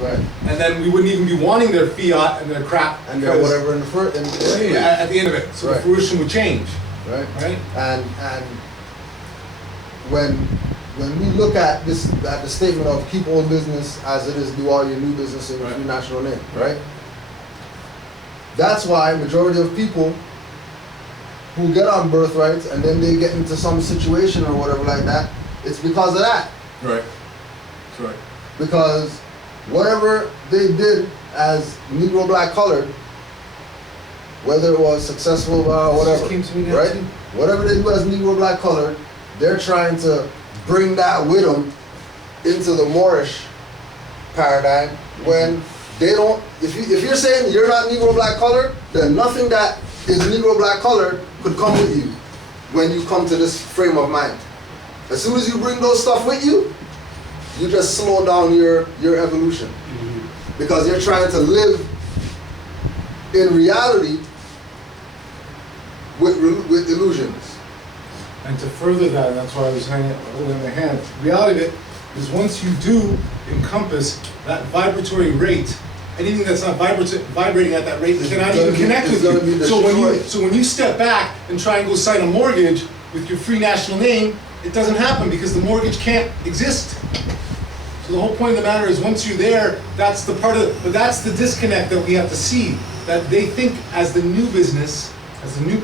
Right. And then we wouldn't even be wanting their fiat and their crap And their whatever in the first, at the end of it. So the fruition would change. Right. Right. And when we look at this, at the statement of keep old business as it is, do all your new business in your free national name, right? That's why majority of people who get on birthrights and then they get into some situation or whatever like that, it's because of that. Right. That's right. Because whatever they did as Negro black colored, whether it was successful or whatever, right? Whatever they do as Negro black colored, they're trying to bring that with them into the Moorish paradigm when they don't, if you're saying you're not Negro black colored, then nothing that is Negro black colored could come with you when you come to this frame of mind. As soon as you bring those stuff with you, you just slow down your evolution. Because you're trying to live in reality with illusions. And to further that, and that's why I was holding my hand, the reality of it is once you do encompass that vibratory rate, anything that's not vibrating at that rate cannot even connect with you. So when you step back and try and go sign a mortgage with your free national name, it doesn't happen because the mortgage can't exist. So the whole point of the matter is once you're there, that's the part of, but that's the disconnect that we have to see, that they think as the new business, as the new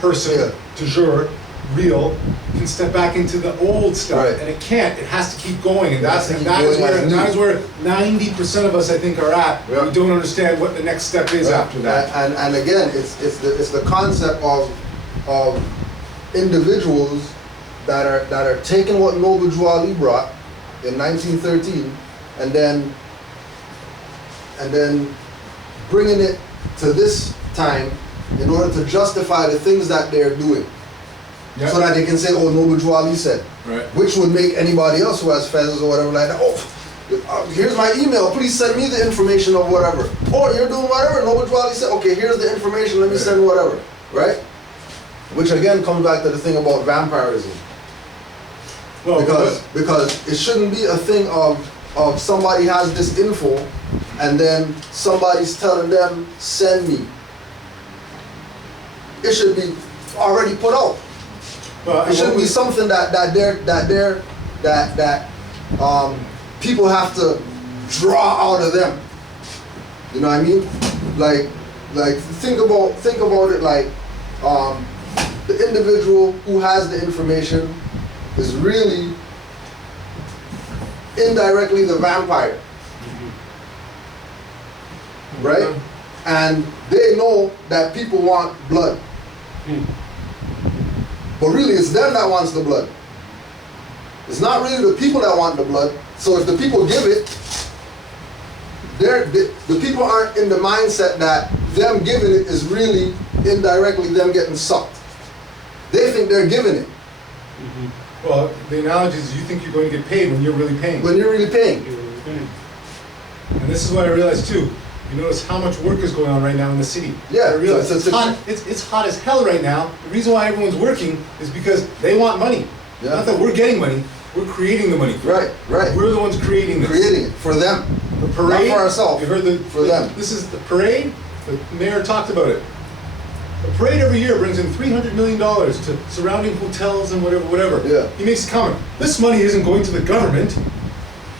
person, du jour, real, can step back into the old stuff, and it can't. It has to keep going, and that is where 90% of us, I think, are at. We don't understand what the next step is after that. And again, it's the concept of individuals that are taking what Noble Drew Ali brought in 1913, and then bringing it to this time in order to justify the things that they're doing. So that they can say, oh, Noble Drew Ali said. Right. Which would make anybody else who has feathers or whatever like that, oh, here's my email, please send me the information of whatever. Or you're doing whatever, Noble Drew Ali said, okay, here's the information, let me send whatever. Right? Which again comes back to the thing about vampirism. Well, because it shouldn't be a thing of somebody has this info and then somebody's telling them, send me. It should be already put out. Well, it shouldn't be something that people have to draw out of them. You know what I mean? Like think about it like the individual who has the information is really indirectly the vampire. Right? And they know that people want blood. But really it's them that wants the blood. It's not really the people that want the blood. So if the people give it, the people aren't in the mindset that them giving it is really indirectly them getting sucked. They think they're giving it. Well, the analogy is you think you're going to get paid when you're really paying. When you're really paying. And this is what I realized too. You notice how much work is going on right now in the city. Yeah, I realize it's hot as hell right now. The reason why everyone's working is because they want money. Yeah. Not that we're getting money, we're creating the money. Right. We're the ones creating this. Creating it for them. The parade. Not for ourselves. You heard for them. This is the parade. The mayor talked about it. The parade every year brings in $300 million to surrounding hotels and whatever. Yeah. He makes a comment. This money isn't going to the government.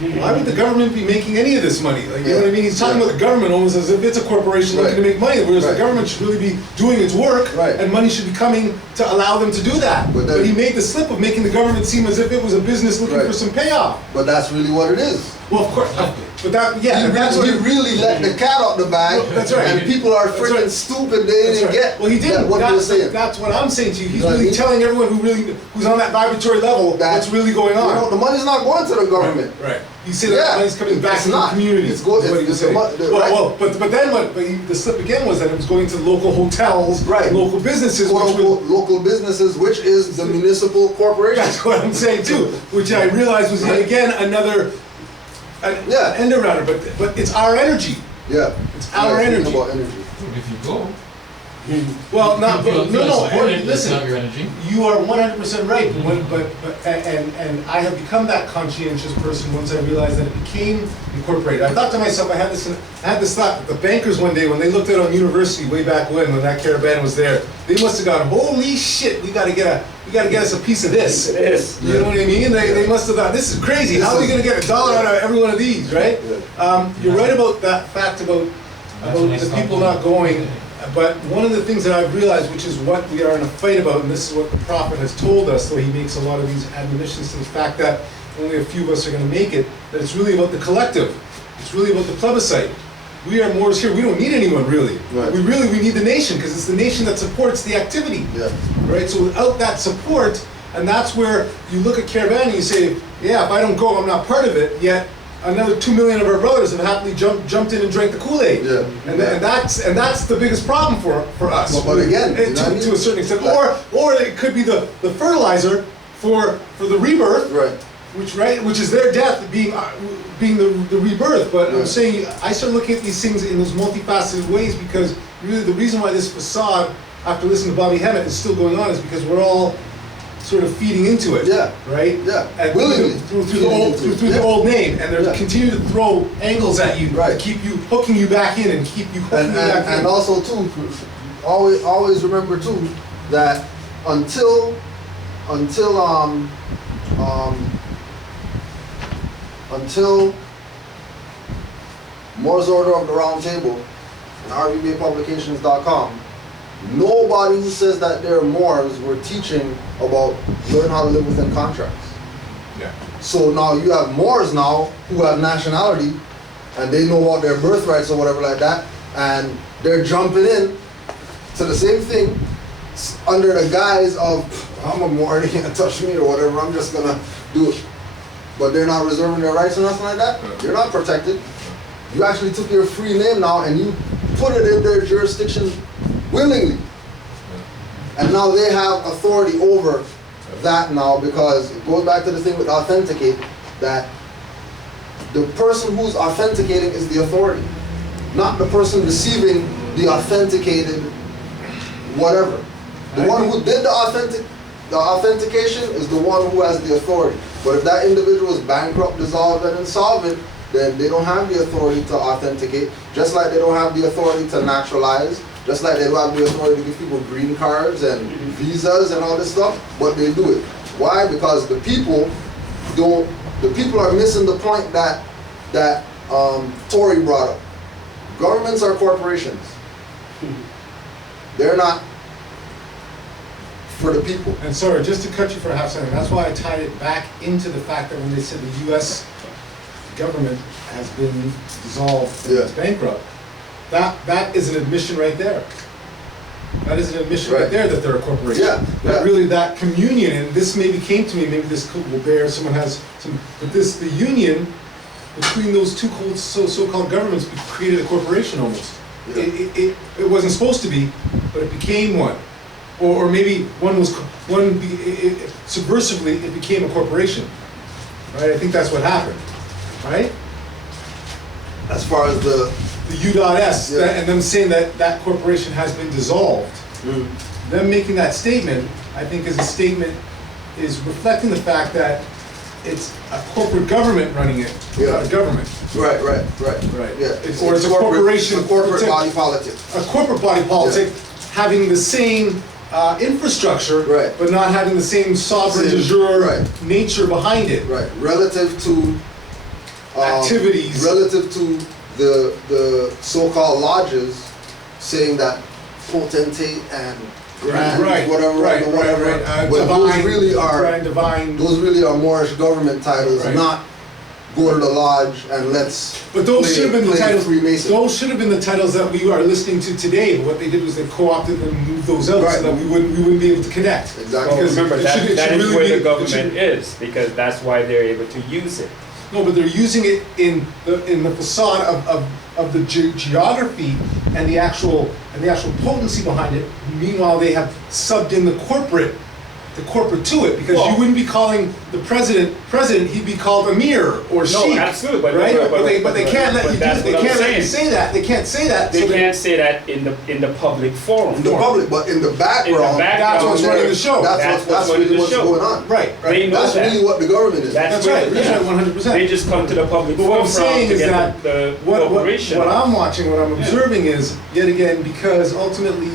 Why would the government be making any of this money? Like, you know what I mean? He's talking about the government almost as if it's a corporation looking to make money, whereas the government should really be doing its work, and money should be coming to allow them to do that. But he made the slip of making the government seem as if it was a business looking for some payoff. But that's really what it is. Well, of course. But that's what he really let the cat out the bag. Well, that's right. And people are freaking stupid. They didn't get. Well, he didn't. What he was saying. That's what I'm saying to you. He's really telling everyone who's on that vibratory level what's really going on. You know, the money's not going to the government. Right. You say that money's coming back to the community. It's going. But then what? But the slip again was that it was going to local hotels, local businesses, local businesses, which is the municipal corporation. That's what I'm saying too. Which I realized was yet again another. End around it, but it's our energy. Yeah. It's our energy. About energy. If you go, Well, not, You feel no, it's important, it's listen, not your energy. you are 100% right, and I have become that conscientious person once I realized that it became incorporated. I thought to myself, I had this thought, the bankers one day, when they looked out on university way back when that caravan was there, they must have gone, holy shit, we gotta get us a piece of this. You know what I mean? They must have thought, this is crazy, how are we gonna get $1 out of every one of these, right? You're right about that fact about the people not going. But one of the things that I've realized, which is what we are in a fight about, and this is what the prophet has told us, though he makes a lot of these admonitions to the fact that only a few of us are going to make it, that it's really about the collective. It's really about the plebiscite. We are Moors here. We don't need anyone, really. Right. We need the nation, because it's the nation that supports the activity. Yeah. Right? So without that support, and that's where you look at Caravan and you say, yeah, if I don't go, I'm not part of it, yet another 2 million of our brothers have happily jumped in and drank the Kool-Aid. Yeah. And that's the biggest problem for us. But again, you know what I mean? to a certain extent, or it could be the fertilizer for the rebirth, Right. which is their death being the rebirth. But I'm saying I start looking at these things in those multifaceted ways, because really the reason why this facade, after listening to Bobby Hemmett, is still going on is because we're all sort of feeding into it. Yeah. Right? Yeah. And Willingly. through the old name, and they're continue to throw angles at you, Right. to keep you hooking you back in and keep you hooking you back in. And also too, always remember too that until Moore's Order of the Round Table and RVBApublications.com, nobody who says that they're Moors were teaching about learn how to live within contracts. Yeah. So now you have Moors now who have nationality and they know about their birthrights or whatever like that, and they're jumping in to the same thing under the guise of, I'm a Moor, they can't touch me or whatever, I'm just gonna do it. But they're not reserving their rights or nothing like that. You're not protected. You actually took your free name now and you put it in their jurisdiction willingly. And now they have authority over that now, because it goes back to the thing with Authenticate, that the person who's authenticating is the authority, not the person receiving the authenticated whatever. The one who did the authentication is the one who has the authority. But if that individual is bankrupt, dissolved, and insolvent, then they don't have the authority to authenticate, just like they don't have the authority to naturalize, just like they don't have the authority to give people green cards and visas and all this stuff, but they do it. Why? Because the people are missing the point that Tory brought up. Governments are corporations. They're not for the people. And sorry, just to cut you for a half second, that's why I tied it back into the fact that when they said the U.S. government has been dissolved and it's bankrupt, that is an admission right there. That is an admission right there that they're a corporation. That really, that communion, and this maybe came to me, maybe this will bear, someone has some, but the union between those two so-called governments created a corporation almost. It wasn't supposed to be, but it became one. Or maybe subversively, it became a corporation. Right? I think that's what happened. Right? As far as the U.S. And them saying that corporation has been dissolved. Them making that statement, I think, is reflecting the fact that it's a corporate government running it, not a government. Right. Yeah. Or it's a corporation. A corporate body politic. A corporate body politic having the same infrastructure, but not having the same sovereign de jure nature behind it. Right. Relative to activities. Relative to the so-called lodges saying that potentate and grand, whatever. But those really are Moorish government titles, not go to the lodge and let's. But those should have been the titles. Those should have been the titles that we are listening to today. But what they did was they co-opted and moved those out so that we wouldn't be able to connect. Exactly. Well, remember that is where the government is, because that's why they're able to use it. No, but they're using it in the facade of the geography and the actual potency behind it. Meanwhile, they have subbed in the corporate the corporate to it, because Well- you wouldn't be calling the president, he'd be called Amir or Sheikh. absolutely, but- right? but- But they can't let but you do that's it, they what I'm can't let you saying. say that, they can't say that. They so can't say that in the public forum. In the public, but in the background, That's what's running the show. That's running really the what's show. going on. Right, They right. know That's that. really what the government is. That's right, 100%. They just come to the public But what I'm forefront saying to is get that the what corporation. I'm watching, what I'm Yeah. observing is, yet again, because ultimately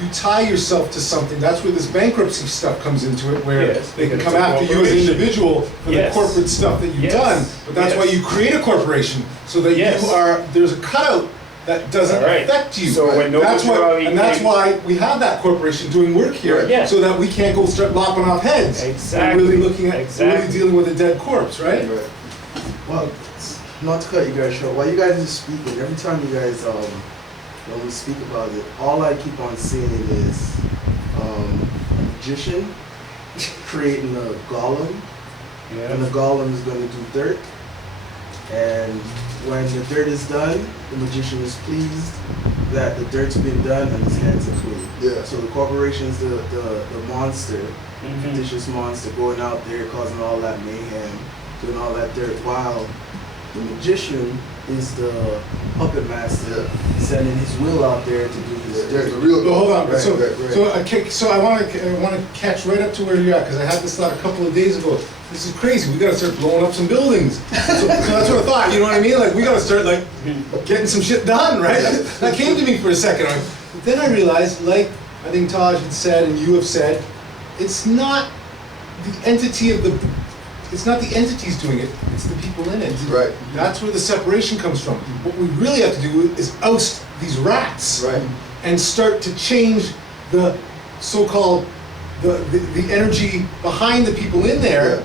you tie yourself to something. That's where this bankruptcy stuff comes into it, where Yes, they can because come it's a after you as an corporation. individual for Yes. the corporate stuff that you've Yes. done. But that's why Yes. you create a corporation, so that Yes. there's a cutout that doesn't All right. affect you. So when that's nobody and that's came- why we have that corporation doing work here, Right. Yeah. so that we can't go start lopping off heads. Exactly. We're really looking at, Exactly. really dealing with a dead corpse, right? Right. Well, not to cut you guys short, while you guys are speaking, every time you guys when we speak about it, all I keep on seeing is a magician creating a golem, and the golem is going to do dirt. And when the dirt is done, the magician is pleased that the dirt's been done and his hands are clean. Yeah. So the corporation's the monster, Mhm. fictitious monster, going out there causing all that mayhem, doing all that dirt, while the magician is the puppet master, sending his will out there to do his There's dirt. the real. But hold on, Right, so, right, right. so I want to catch right up to where you're at, because I had this thought a couple of days ago. This is crazy. We got to start blowing up some buildings. So that's what I thought. You know what I mean? Like we got to start like getting some shit done, right? That came to me for a second. But then I realized, like I think Taj had said and you have said, it's not the entity of the. It's not the entities doing it, it's the people in it. Right. That's where the separation comes from. What we really have to do is oust these rats Right. and start to change the so-called the energy behind the people in there.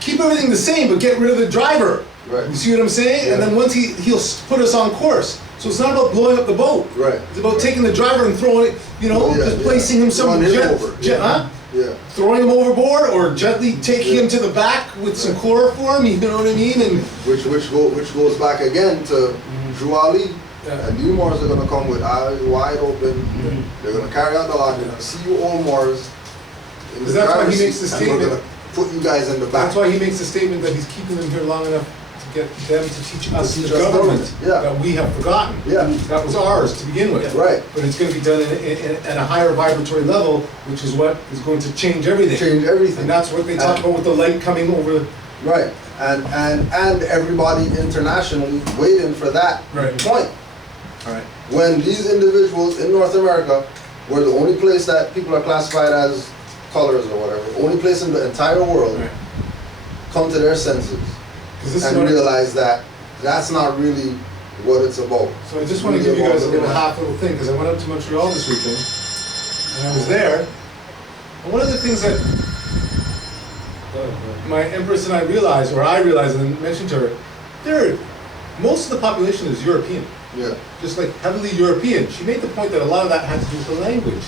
Keep everything the same, but get rid of the driver. Right. You see what I'm saying? Yeah. And then once he'll put us on course. So it's not about blowing up the boat. Right. It's about taking the driver and throwing it, just placing him Run him somewhere, over. Yeah. Yeah. throwing him overboard, or gently taking Yeah. him to the back with some chloroform. You know what I mean? And Which goes back again to Juali. Yeah. And new Moors are gonna come with eyes wide open. Mhm. They're gonna carry out the lot. They're gonna see you old Moors in the Because that's why he driver's makes seat, the and we're statement. gonna put you guys in the back. that's why he makes the statement that he's keeping them here long enough to get them to teach us, teach the us government, government. Yeah. that we have forgotten. Yeah. That was ours to begin with. Right. But it's going to be done at a higher vibratory level, which is what is going to change everything. Change everything. And that's what they talk about with the light coming over. Right. And everybody internationally waiting for that Right. point. All right. When these individuals in North America were the only place that people are classified as colors or whatever, only place in the entire world, Right. come to their senses Because this is and what realize that that's not really what it's about. So I just want to give you guys a little thing, because I went up to Montreal this weekend, and I was there, and one of the things that my Empress and I realized, or I realized and mentioned to her, most of the population is European, Yeah. just like heavily European. She made the point that a lot of that had to do with the language.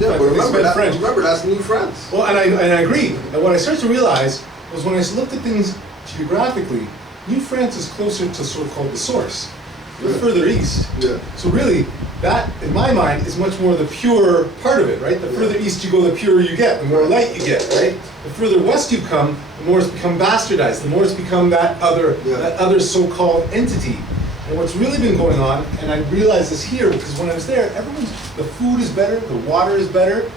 Yeah, But but they remember spent that, French. remember that's New France. Well, and I agree. And what I started to realize was when I looked at things geographically, New France is closer to so-called the source. We're Yeah. further east. Yeah. So really, that, in my mind, is much more the pure part of it, right? The further east you go, the purer you get, the more light you get, right? The further west you come, the more it's become bastardized, the more it's become that other so-called entity. And what's really been going on, and I realized this here, because when I was there, the food is better, the water is better,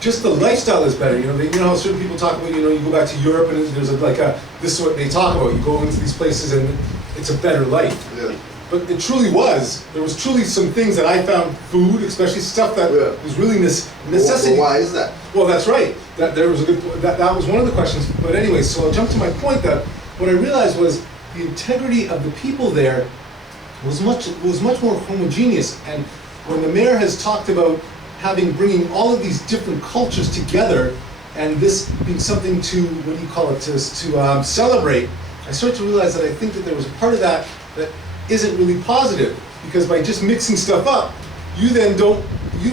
just the lifestyle is better. You know how certain people talk about, you go back to Europe and there's this is what they talk about. You go into these places and it's a better life. Yeah. But it truly was. There was truly some things that I found, food, especially stuff that Yeah. was really necessity. Well, why is that? Well, that's right. That was one of the questions. But anyway, so I'll jump to my point that what I realized was the integrity of the people there was much more homogeneous. And when the mayor has talked about bringing all of these different cultures together, and this being something to to celebrate, I started to realize that I think that there was a part of that isn't really positive, because by just mixing stuff up, you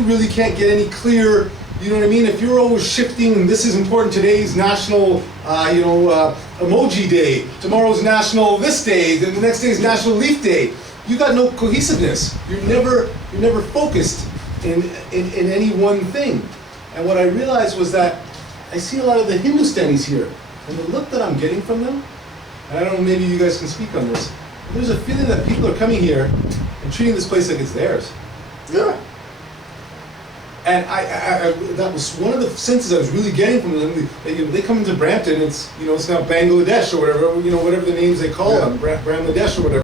really can't get any clear. You know what I mean? If you're always shifting, this is important. Today's National, Emoji Day. Tomorrow's National this day. Then the next day is National Leaf Day. You got no cohesiveness. You're never focused in any one thing. And what I realized was that I see a lot of the Hindustanis here, and the look that I'm getting from them, and I don't know, maybe you guys can speak on this, there's a feeling that people are coming here and treating this place like it's theirs. Yeah. And that was one of the senses I was really getting from them. They come into Brampton, it's, it's now Bangladesh or whatever, whatever the names they call them, Bangladesh or whatever.